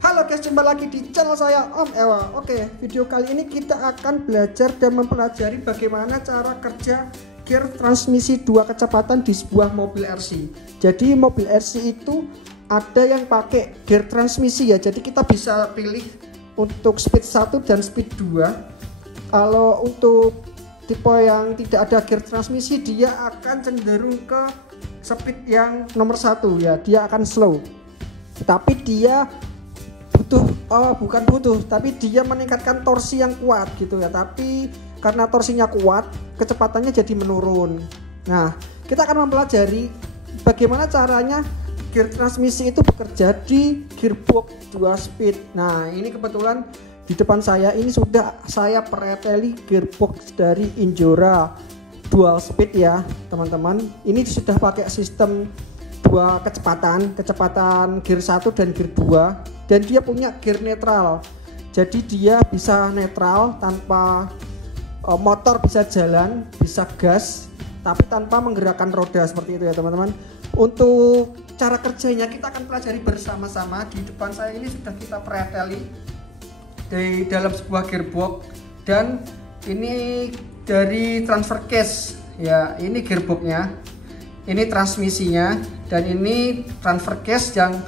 Halo guys, jumpa lagi di channel saya Om Ewa. Oke, video kali ini kita akan belajar dan mempelajari bagaimana cara kerja gear transmisi 2 kecepatan di sebuah mobil RC. Jadi mobil RC itu ada yang pakai gear transmisi ya. Jadi kita bisa pilih untuk speed 1 dan speed 2. Kalau untuk tipe yang tidak ada gear transmisi, dia akan cenderung ke speed yang nomor 1 ya. Dia akan slow. Tapi dia tapi dia meningkatkan torsi yang kuat gitu ya. Tapi karena torsinya kuat, kecepatannya jadi menurun. Nah, kita akan mempelajari bagaimana caranya gear transmisi itu bekerja di gearbox 2 speed. Nah, ini kebetulan di depan saya ini sudah saya preteli gearbox dari Injora dual speed ya, teman-teman. Ini sudah pakai sistem 2 kecepatan gear 1 dan gear 2. Dan dia punya gear netral, jadi dia bisa netral tanpa motor bisa jalan, bisa gas, tapi tanpa menggerakkan roda seperti itu ya teman-teman. Untuk cara kerjanya kita akan pelajari bersama-sama. Di depan saya ini sudah kita preteli di dalam sebuah gearbox, dan ini dari transfer case ya. Ini gearboxnya, ini transmisinya, dan ini transfer case yang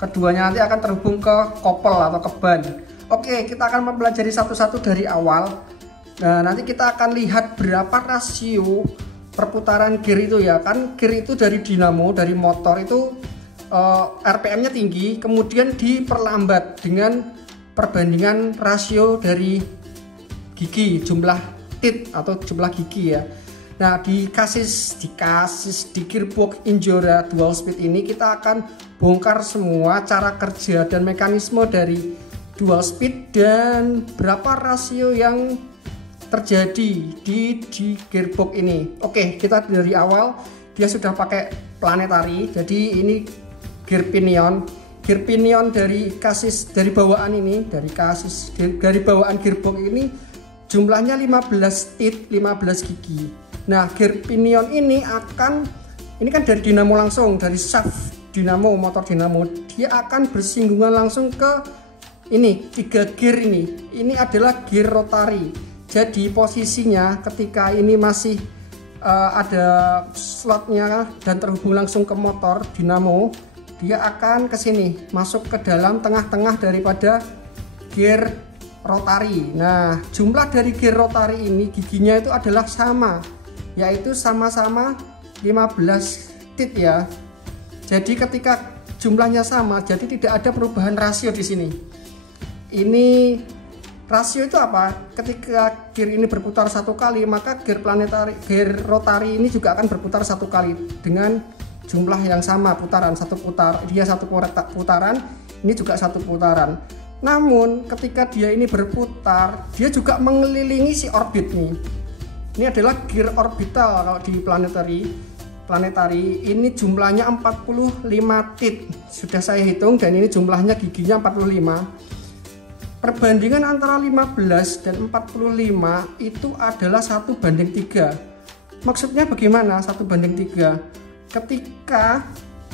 keduanya nanti akan terhubung ke kopel atau ke ban. Oke, kita akan mempelajari satu-satu dari awal. Nah, nanti kita akan lihat berapa rasio perputaran gear itu ya. Kan gear itu dari dinamo, dari motor itu RPM-nya tinggi, kemudian diperlambat dengan perbandingan rasio dari gigi, jumlah tit atau jumlah gigi ya. Nah, di gearbox Injora dual speed ini kita akan bongkar semua cara kerja dan mekanisme dari dual speed dan berapa rasio yang terjadi di gearbox ini. Oke, kita dari awal dia sudah pakai planetary. Jadi ini gear pinion dari kasis, dari bawaan ini, dari bawaan gearbox ini jumlahnya 15 tit, 15 gigi. Nah, gear pinion ini kan dari dinamo langsung, dari shaft dinamo, motor dinamo. Dia akan bersinggungan langsung ke ini, 3 gear ini. Ini adalah gear rotary. Jadi posisinya ketika ini masih ada slotnya dan terhubung langsung ke motor dinamo, dia akan ke sini, masuk ke dalam tengah-tengah daripada gear rotary. Nah, jumlah dari gear rotary ini giginya itu adalah sama, yaitu sama-sama 15 tit ya. Jadi ketika jumlahnya sama, jadi tidak ada perubahan rasio di sini. Ini rasio itu apa? Ketika gear ini berputar 1 kali, maka gear rotary ini juga akan berputar 1 kali dengan jumlah yang sama putaran, dia satu putaran, ini juga 1 putaran. Namun ketika dia ini berputar, dia juga mengelilingi si orbit nih. Ini adalah gear orbital. Kalau di planetary ini jumlahnya 45 tit. Sudah saya hitung, dan ini jumlahnya giginya 45. Perbandingan antara 15 dan 45 itu adalah 1:3. Maksudnya bagaimana 1:3? Ketika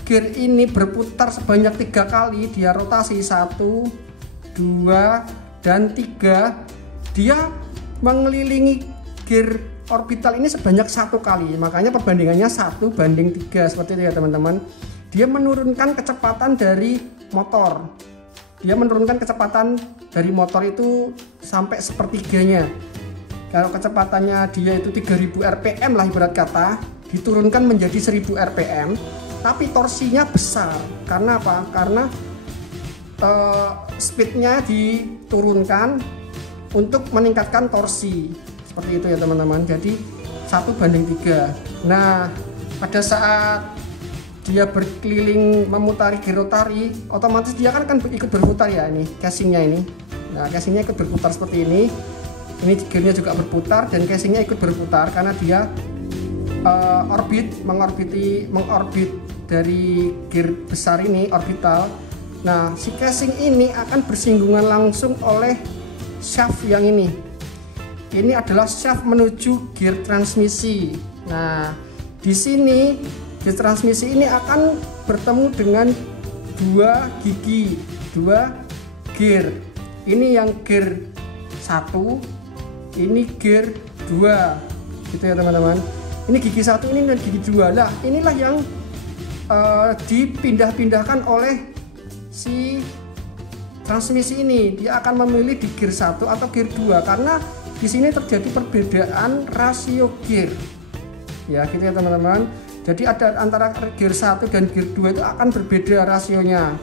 gear ini berputar sebanyak 3 kali, dia rotasi 1, 2, dan 3, dia mengelilingi gear orbital ini sebanyak 1 kali. Makanya perbandingannya 1:3 seperti itu ya teman-teman. Dia menurunkan kecepatan dari motor. Itu sampai sepertiganya. Kalau kecepatannya dia itu 3000 rpm lah ibarat kata, diturunkan menjadi 1000 rpm, tapi torsinya besar. Karena apa? Karena speednya diturunkan untuk meningkatkan torsi. Seperti itu ya teman-teman. Jadi 1:3. Nah, pada saat dia berkeliling memutari gear rotary, otomatis dia kan ikut berputar ya. Ini casingnya ini. Nah, casingnya ikut berputar seperti ini. Ini gearnya juga berputar dan casingnya ikut berputar karena dia mengorbit dari gear besar ini, orbital. Nah, si casing ini akan bersinggungan langsung oleh shaft yang ini. Ini adalah shaft menuju gear transmisi. Nah, di sini gear transmisi ini akan bertemu dengan 2 gigi, 2 gear. Ini yang gear 1, ini gear 2 gitu ya teman-teman. Ini gigi 1 ini dan gigi 2 lah. Inilah yang dipindah-pindahkan oleh si transmisi ini. Dia akan memilih di gear 1 atau gear 2 karena di sini terjadi perbedaan rasio gear. Ya gitu ya teman-teman. Jadi ada antara gear 1 dan gear 2 itu akan berbeda rasionya.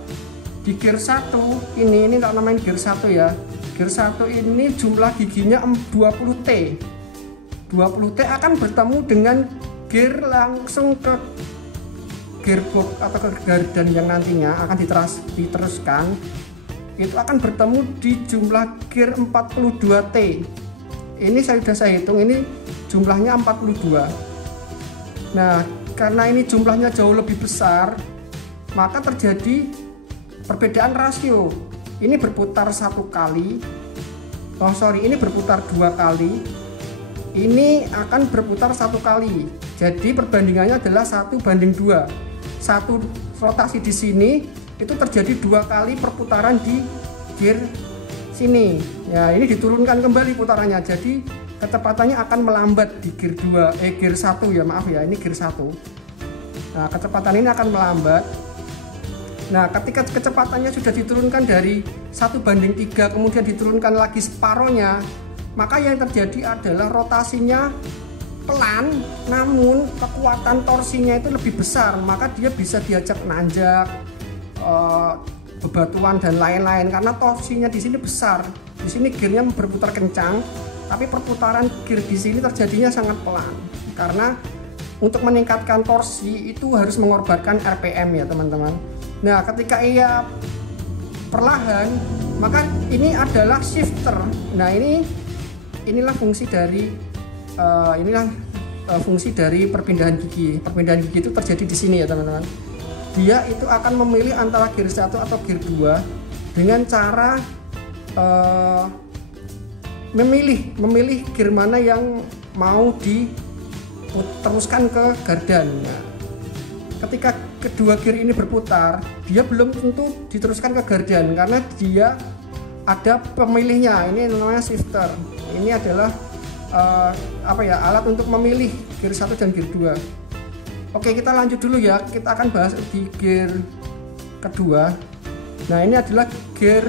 Di gear 1 ini tak namain gear 1 ya. Gear 1 ini jumlah giginya 20T. 20T akan bertemu dengan gear langsung ke gearbox atau ke gardan yang nantinya akan diteruskan. Itu akan bertemu di jumlah gear 42T. Ini sudah saya hitung, ini jumlahnya 42. Nah, karena ini jumlahnya jauh lebih besar, maka terjadi perbedaan rasio. Ini berputar 1 kali. Ini berputar 2 kali. Ini akan berputar 1 kali. Jadi perbandingannya adalah 1:2. Satu rotasi di sini itu terjadi 2 kali perputaran di gear sini. Ya, ini diturunkan kembali putarannya. Jadi kecepatannya akan melambat di gear 1 ya, maaf ya, ini gear 1. Nah, kecepatan ini akan melambat. Nah, ketika kecepatannya sudah diturunkan dari 1:3 kemudian diturunkan lagi separohnya, maka yang terjadi adalah rotasinya pelan, namun kekuatan torsinya itu lebih besar, maka dia bisa diajak nanjak, bebatuan dan lain-lain karena torsinya di sini besar. Di sini gearnya berputar kencang, tapi perputaran gear di sini terjadinya sangat pelan karena untuk meningkatkan torsi itu harus mengorbankan RPM ya teman-teman. Nah, ketika ia perlahan, maka ini adalah shifter. Nah, inilah fungsi dari fungsi dari perpindahan gigi. Perpindahan gigi itu terjadi di sini ya teman-teman. Dia itu akan memilih antara gear 1 atau gear 2 dengan cara memilih gear mana yang mau diteruskan ke gardan. Nah, ketika kedua gear ini berputar, dia belum tentu diteruskan ke gardan karena dia ada pemilihnya. Ini namanya shifter. Ini adalah alat untuk memilih gear 1 dan gear 2. Oke, kita lanjut dulu ya. Kita akan bahas di gear kedua. Nah, ini adalah gear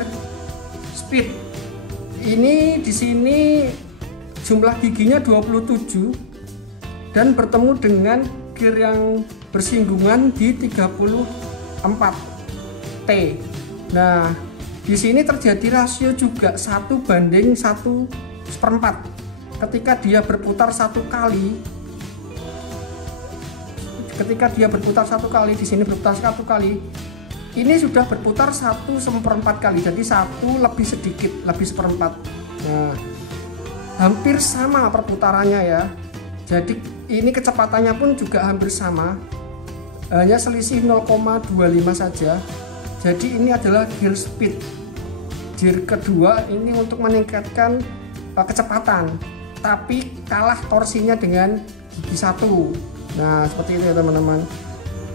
speed. Ini di sini jumlah giginya 27 dan bertemu dengan gear yang bersinggungan di 34T. Nah, di sini terjadi rasio juga 1:1/4. Ketika dia berputar 1 kali, di sini berputar 1 kali, ini sudah berputar 1/4 kali. Jadi 1 lebih sedikit, lebih 1/4. Nah, hampir sama perputarannya ya. Jadi ini kecepatannya pun juga hampir sama, hanya selisih 0,25 saja. Jadi ini adalah gear speed. Gear kedua ini untuk meningkatkan kecepatan, tapi kalah torsinya dengan gigi 1. Nah, seperti itu ya teman-teman.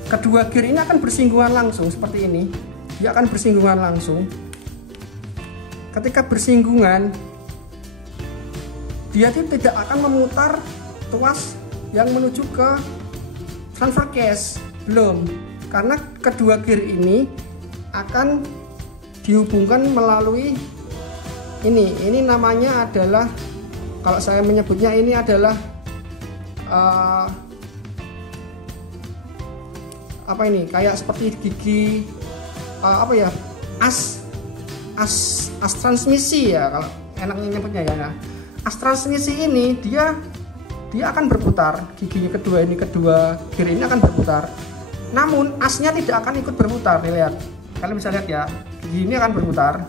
Kedua gear ini akan bersinggungan langsung seperti ini. Dia akan bersinggungan langsung. Ketika bersinggungan, dia tidak akan memutar tuas yang menuju ke transfer case, belum, karena kedua gear ini akan dihubungkan melalui ini namanya adalah, kalau saya menyebutnya ini adalah kayak seperti gigi as transmisi ya, kalau enaknya nyebutnya ya. Nah, as transmisi ini dia akan berputar, giginya kedua gear ini akan berputar, namun asnya tidak akan ikut berputar. Nih, lihat, kalian bisa lihat ya, gigi ini akan berputar,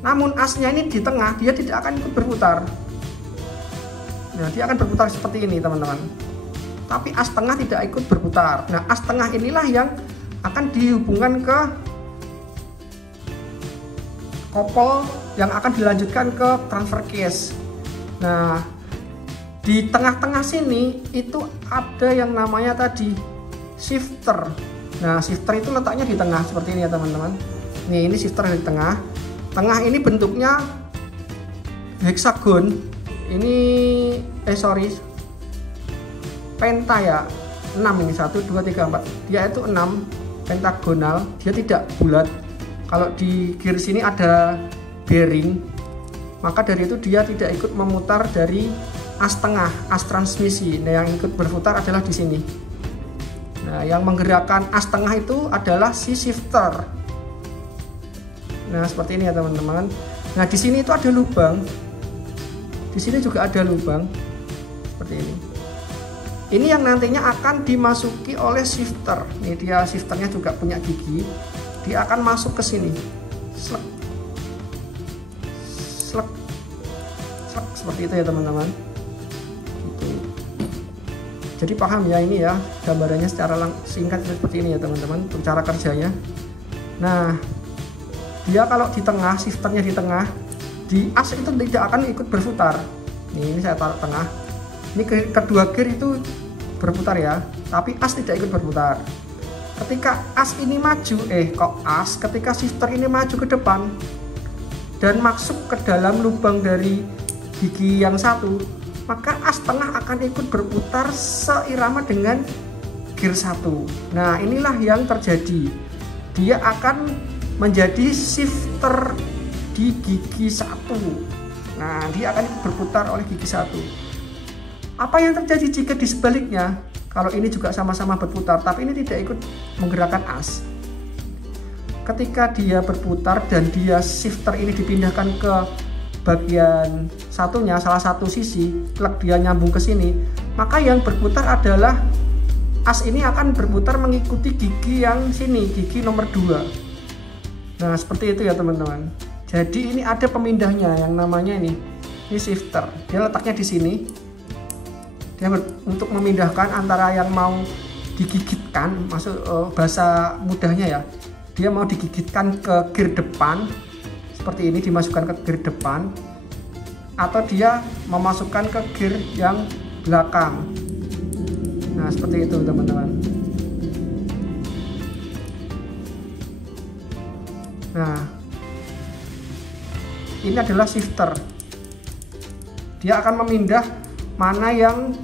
namun asnya ini di tengah dia tidak akan ikut berputar. Nah, dia akan berputar seperti ini teman-teman, tapi as tengah tidak ikut berputar. Nah, as tengah inilah yang akan dihubungkan ke kopel yang akan dilanjutkan ke transfer case. Nah, di tengah-tengah sini itu ada yang namanya tadi shifter. Nah, shifter itu letaknya di tengah seperti ini ya teman-teman. Nih, ini shifter di tengah. Tengah ini bentuknya heksagon. Ini penta ya. 6 ini 1 2 3 4. Dia itu 6 pentagonal, dia tidak bulat. Kalau di gear sini ada bearing, maka dari itu dia tidak ikut memutar dari as tengah, as transmisi. Nah, yang ikut berputar adalah di sini. Nah, yang menggerakkan as tengah itu adalah si shifter. Nah, seperti ini ya teman-teman. Nah, di sini itu ada lubang. Di sini juga ada lubang. Seperti ini. Ini yang nantinya akan dimasuki oleh shifter. Nih, dia shifternya juga punya gigi. Dia akan masuk ke sini. Slek. Slek. Slek. Seperti itu ya teman-teman. Gitu. Jadi paham ya ini ya gambarannya secara singkat seperti ini ya teman-teman untuk cara kerjanya. Nah, dia kalau di tengah, shifternya di tengah, di as itu tidak akan ikut berputar. Ini saya taruh tengah. Ini kedua gear itu berputar ya, tapi as tidak ikut berputar. Ketika as ini maju, ketika shifter ini maju ke depan dan masuk ke dalam lubang dari gigi yang satu, maka as tengah akan ikut berputar seirama dengan gear 1. Nah, inilah yang terjadi. Dia akan menjadi shifter di gigi 1. Nah, dia akan berputar oleh gigi 1. Apa yang terjadi jika di sebaliknya? Kalau ini juga sama-sama berputar, tapi ini tidak ikut menggerakkan as. Ketika dia berputar dan dia shifter ini dipindahkan ke bagian satunya, salah satu sisi, dia nyambung ke sini, maka yang berputar adalah as ini akan berputar mengikuti gigi yang sini, gigi nomor 2. Nah, seperti itu ya teman-teman. Jadi ini ada pemindahnya yang namanya ini shifter. Dia letaknya di sini. Dia untuk memindahkan antara yang mau digigitkan, masuk bahasa mudahnya ya, dia mau digigitkan ke gear depan seperti ini, dimasukkan ke gear depan, atau dia memasukkan ke gear yang belakang. Nah, seperti itu teman-teman. Nah, ini adalah shifter. Dia akan memindah mana yang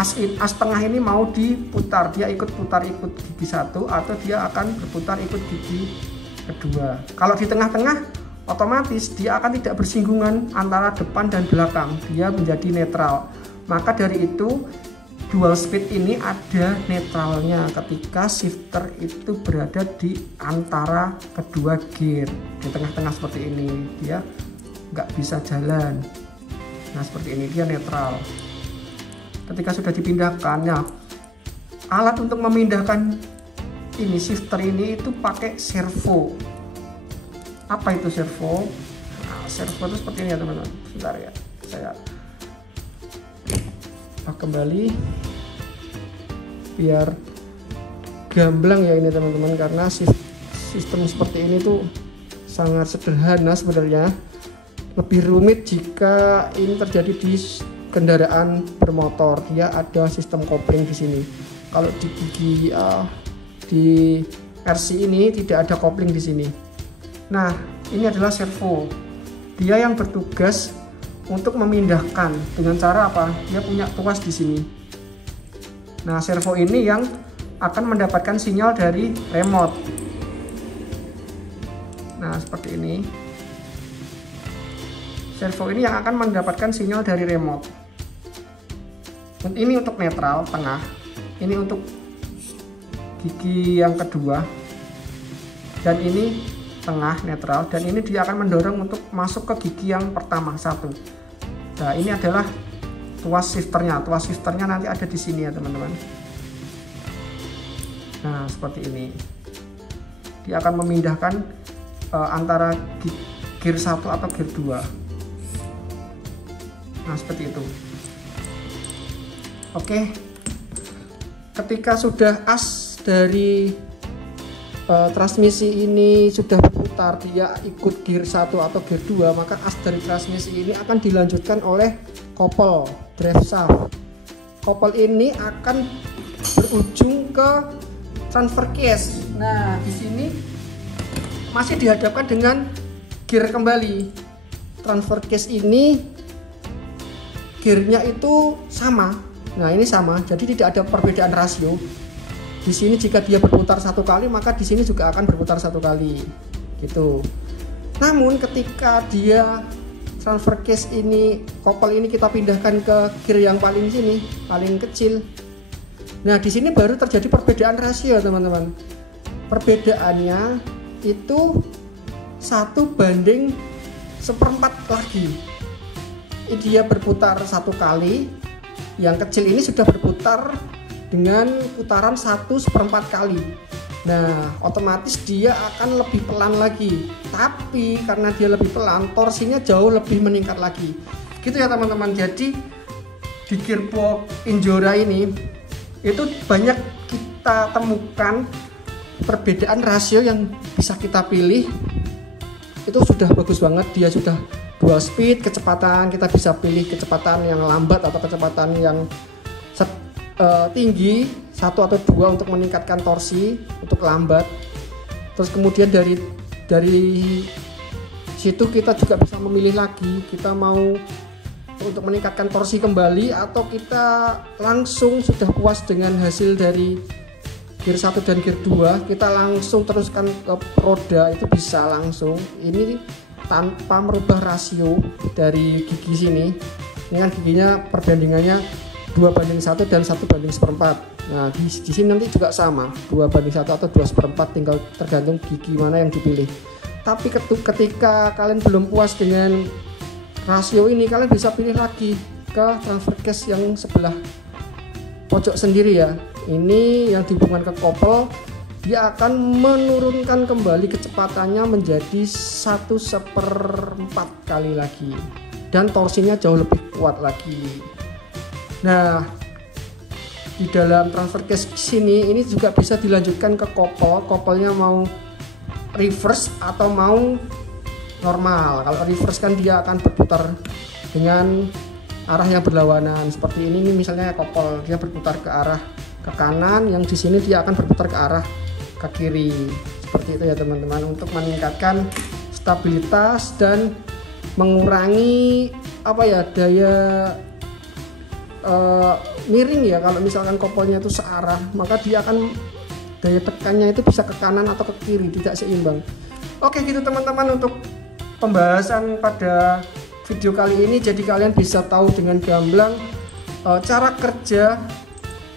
as tengah ini mau diputar. Dia ikut gigi 1 atau dia akan berputar ikut gigi kedua. Kalau di tengah-tengah, otomatis dia akan tidak bersinggungan antara depan dan belakang. Dia menjadi netral. Maka dari itu dual speed ini ada netralnya ketika shifter itu berada di antara kedua gear. Di tengah-tengah seperti ini, dia nggak bisa jalan. Nah, seperti ini dia netral. Ketika sudah dipindahkan, nah, alat untuk memindahkan ini shifter ini itu pakai servo. Apa itu servo? Nah, servo itu seperti ini ya teman-teman. Sebentar ya, saya kembali biar gamblang ya ini teman-teman, karena sistem seperti ini tuh sangat sederhana sebenarnya. Lebih rumit jika ini terjadi di kendaraan bermotor. Dia ada sistem kopling di sini. Kalau di gigi di RC ini tidak ada kopling di sini. Nah, ini adalah servo. Dia yang bertugas untuk memindahkan dengan cara apa? Dia punya tuas di sini. Nah, servo ini yang akan mendapatkan sinyal dari remote. Nah, seperti ini. Servo ini yang akan mendapatkan sinyal dari remote. Ini untuk netral tengah, ini untuk gigi yang kedua, dan ini tengah netral, dan ini dia akan mendorong untuk masuk ke gigi yang pertama 1. Nah, ini adalah tuas shifternya. Tuas shifternya nanti ada di sini ya teman-teman. Nah, seperti ini. Dia akan memindahkan antara gear 1 atau gear 2. Nah, seperti itu. Oke. Ketika sudah as dari transmisi ini sudah berputar, dia ikut gear 1 atau gear 2, maka as dari transmisi ini akan dilanjutkan oleh kopel drive shaft. Kopel ini akan berujung ke transfer case. Nah, di sini masih dihadapkan dengan gear kembali. Transfer case ini gearnya itu sama. Nah ini sama, jadi tidak ada perbedaan rasio. Di sini jika dia berputar 1 kali, maka di sini juga akan berputar 1 kali, gitu. Namun ketika dia transfer case ini, kopel ini kita pindahkan ke gear yang paling sini, paling kecil. Nah di sini baru terjadi perbedaan rasio, teman-teman. Perbedaannya itu 1:1/4 lagi. Dia berputar 1 kali, yang kecil ini sudah berputar dengan putaran 1/4 kali. Nah otomatis dia akan lebih pelan lagi, tapi karena dia lebih pelan, torsinya jauh lebih meningkat lagi, gitu ya teman-teman. Jadi di gearbox Injora ini itu banyak kita temukan perbedaan rasio yang bisa kita pilih. Itu sudah bagus banget, dia sudah dual speed, kecepatan kita bisa pilih kecepatan yang lambat atau kecepatan yang tinggi, 1 atau 2 untuk meningkatkan torsi untuk lambat. Terus kemudian dari situ kita juga bisa memilih lagi, kita mau untuk meningkatkan torsi kembali atau kita langsung sudah puas dengan hasil dari gear 1 dan gear 2, kita langsung teruskan ke roda, itu bisa langsung. Ini tanpa merubah rasio dari gigi sini. Ini kan giginya perbandingannya 2:1 dan 1:1/4. Nah di sini nanti juga sama, 2:1 atau 2/4, tinggal tergantung gigi mana yang dipilih. Tapi ketika kalian belum puas dengan rasio ini, kalian bisa pilih lagi ke transfer case yang sebelah pojok sendiri ya. Ini yang dihubungkan ke kopel, dia akan menurunkan kembali kecepatannya menjadi 1/4 kali lagi, dan torsinya jauh lebih kuat lagi. Nah di dalam transfer case sini ini juga bisa dilanjutkan ke kopelnya mau reverse atau mau normal. Kalau reverse kan dia akan berputar dengan arah yang berlawanan seperti ini. Misalnya kopel dia berputar ke arah ke kanan, yang di sini dia akan berputar ke arah ke kiri, seperti itu ya teman-teman, untuk meningkatkan stabilitas dan mengurangi daya miring ya. Kalau misalkan kopelnya itu searah, maka dia akan daya tekannya itu bisa ke kanan atau ke kiri, tidak seimbang. Oke gitu teman-teman untuk pembahasan pada video kali ini. Jadi kalian bisa tahu dengan gamblang cara kerja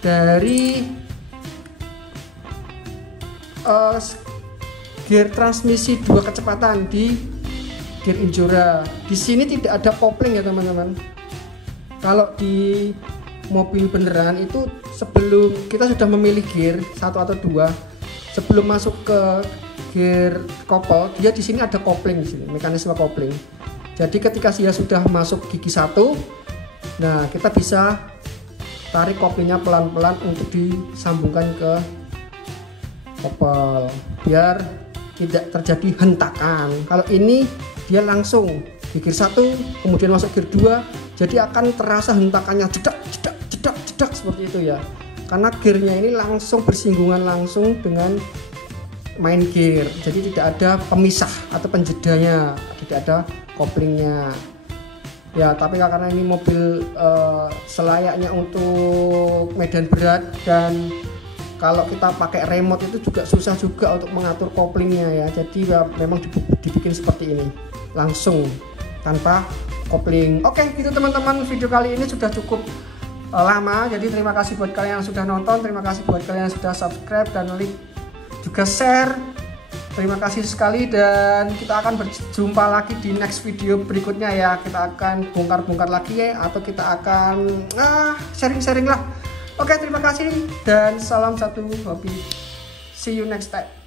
dari gear transmisi 2 kecepatan di gear Injora. Di sini tidak ada kopling ya teman-teman. Kalau di mobil beneran itu sebelum kita sudah memilih gear 1 atau 2, sebelum masuk ke gear kopel, dia di sini ada kopling, di sini mekanisme kopling. Jadi ketika dia sudah masuk gigi 1, nah kita bisa tarik koplingnya pelan-pelan untuk disambungkan ke kopel biar tidak terjadi hentakan. Kalau ini dia langsung di gear 1 kemudian masuk gear 2, jadi akan terasa hentakannya jedak seperti itu ya, karena gearnya ini langsung bersinggungan langsung dengan main gear, jadi tidak ada pemisah atau penjedanya, tidak ada koplingnya ya. Tapi karena ini mobil selayaknya untuk medan berat, dan kalau kita pakai remote itu juga susah juga untuk mengatur koplingnya ya, jadi memang dibikin seperti ini langsung tanpa kopling. Oke gitu teman-teman, video kali ini sudah cukup lama, jadi terima kasih buat kalian yang sudah nonton, terima kasih buat kalian yang sudah subscribe dan like juga share. Terima kasih sekali, dan kita akan berjumpa lagi di next video berikutnya ya. Kita akan bongkar-bongkar lagi ya, atau kita akan sharing-sharing lah. Oke terima kasih dan salam satu hobi. See you next time.